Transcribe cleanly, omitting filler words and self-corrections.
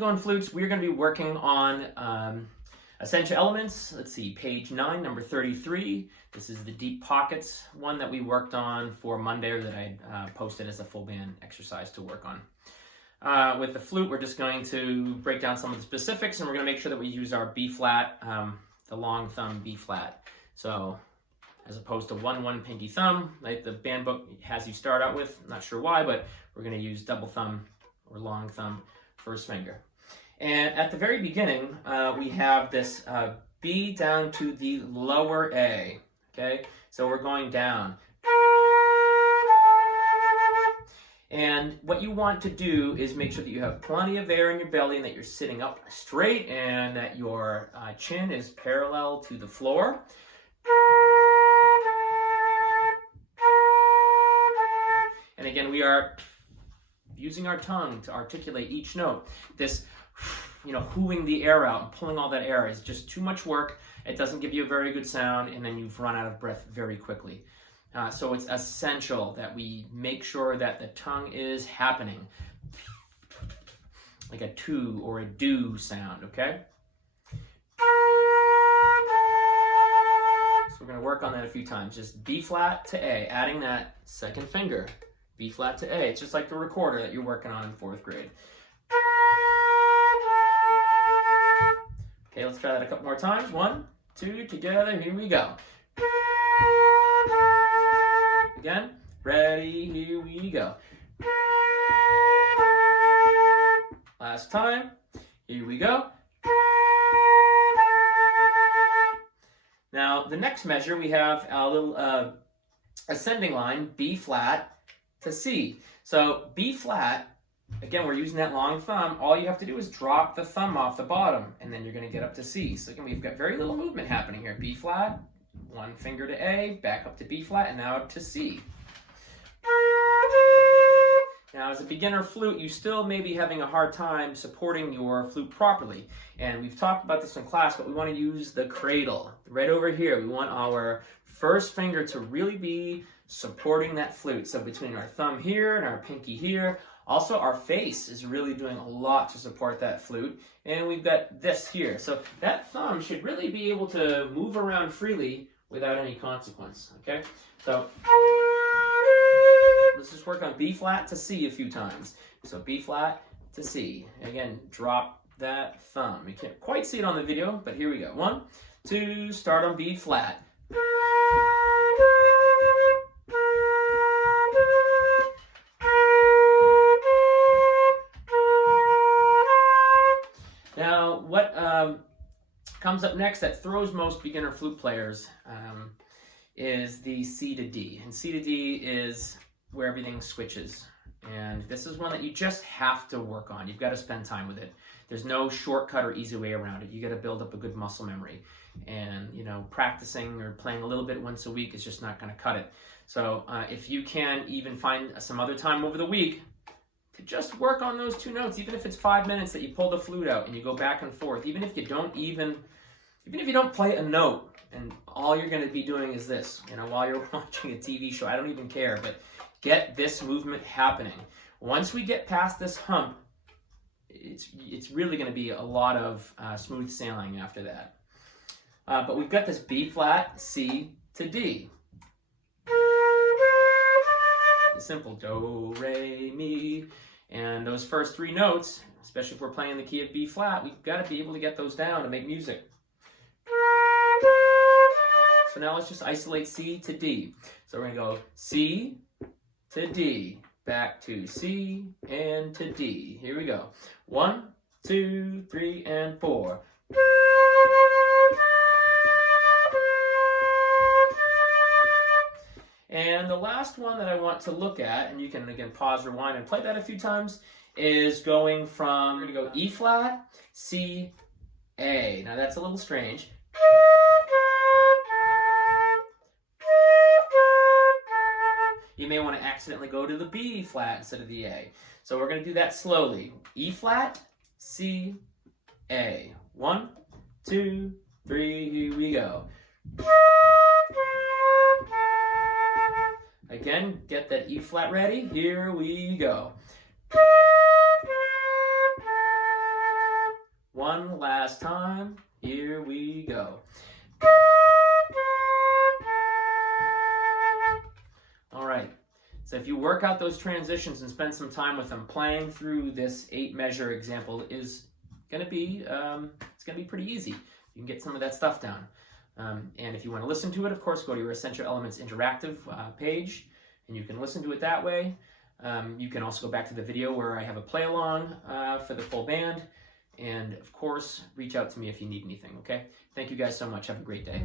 it going, flutes? We're going to be working on essential elements. Let's see, page 9, number 33. This is the deep pockets one that we worked on for Monday, or that I posted as a full band exercise to work on. With the flute, we're just going to break down some of the specifics, and we're going to make sure that we use our B flat, the long thumb B flat. So as opposed to 1-1 pinky thumb, like the band book has you start out with. I'm not sure why, but we're going to use double thumb or long thumb first finger. And at the very beginning, we have this B down to the lower A, okay? So we're going down. And what you want to do is make sure that you have plenty of air in your belly and that you're sitting up straight and that your chin is parallel to the floor. And again, we are using our tongue to articulate each note. This, hooing the air out and pulling all that air is just too much work. It doesn't give you a very good sound, and then you've run out of breath very quickly. So it's essential that we make sure that the tongue is happening, like a to or a do sound, okay? So we're going to work on that a few times. Just B flat to A, adding that second finger. B flat to A. It's just like the recorder that you're working on in 4th grade. Okay, let's try that a couple more times. 1, 2, together. Here we go. Again, ready, here we go. Last time, here we go. Now, the next measure, we have a little ascending line, B flat to C. So B flat, again, we're using that long thumb. All you have to do is drop the thumb off the bottom, and then you're going to get up to C. So again, we've got very little movement happening here. B flat, one finger to A, back up to B flat, and now up to C. Now, as a beginner flute, you still may be having a hard time supporting your flute properly. And we've talked about this in class, but we want to use the cradle. Right over here, we want our first finger to really be supporting that flute. So between our thumb here and our pinky here, also our face is really doing a lot to support that flute. And we've got this here. So that thumb should really be able to move around freely without any consequence, okay? So let's just work on B flat to C a few times. So B flat to C. Again, drop that thumb. You can't quite see it on the video, but here we go. 1, 2, start on B flat. Now, what comes up next that throws most beginner flute players is the C to D. And C to D is where everything switches. And this is one that you just have to work on. You've got to spend time with it. There's no shortcut or easy way around it. You got to build up a good muscle memory. And, practicing or playing a little bit once a week is just not going to cut it. So if you can even find some other time over the week to just work on those 2 notes, even if it's 5 minutes that you pull the flute out and you go back and forth, even if you don't play a note and all you're going to be doing is this, while you're watching a TV show, I don't even care, but get this movement happening. Once we get past this hump, it's really going to be a lot of smooth sailing after that. But we've got this B flat, C to D. It's simple, do, re, mi. And those first 3 notes, especially if we're playing the key of B flat, we've got to be able to get those down to make music. So now let's just isolate C to D. So we're going to go C to D, back to C and to D. Here we go. 1, 2, 3, and 4. And the last one that I want to look at, and you can again pause, rewind, and play that a few times, is going from, we're going to go E flat, C, A. Now that's a little strange. You may want to accidentally go to the B flat instead of the A. So we're going to do that slowly. E flat, C, A. 1, 2, 3, here we go. Again, get that E flat ready. Here we go. One last time. Here we go. All right. So if you work out those transitions and spend some time with them, playing through this 8-measure example is going to be it's going to be pretty easy. You can get some of that stuff down. And if you want to listen to it, of course, go to your Essential Elements Interactive page, and you can listen to it that way. You can also go back to the video where I have a play along for the full band. And of course, reach out to me if you need anything, okay? Thank you guys so much. Have a great day.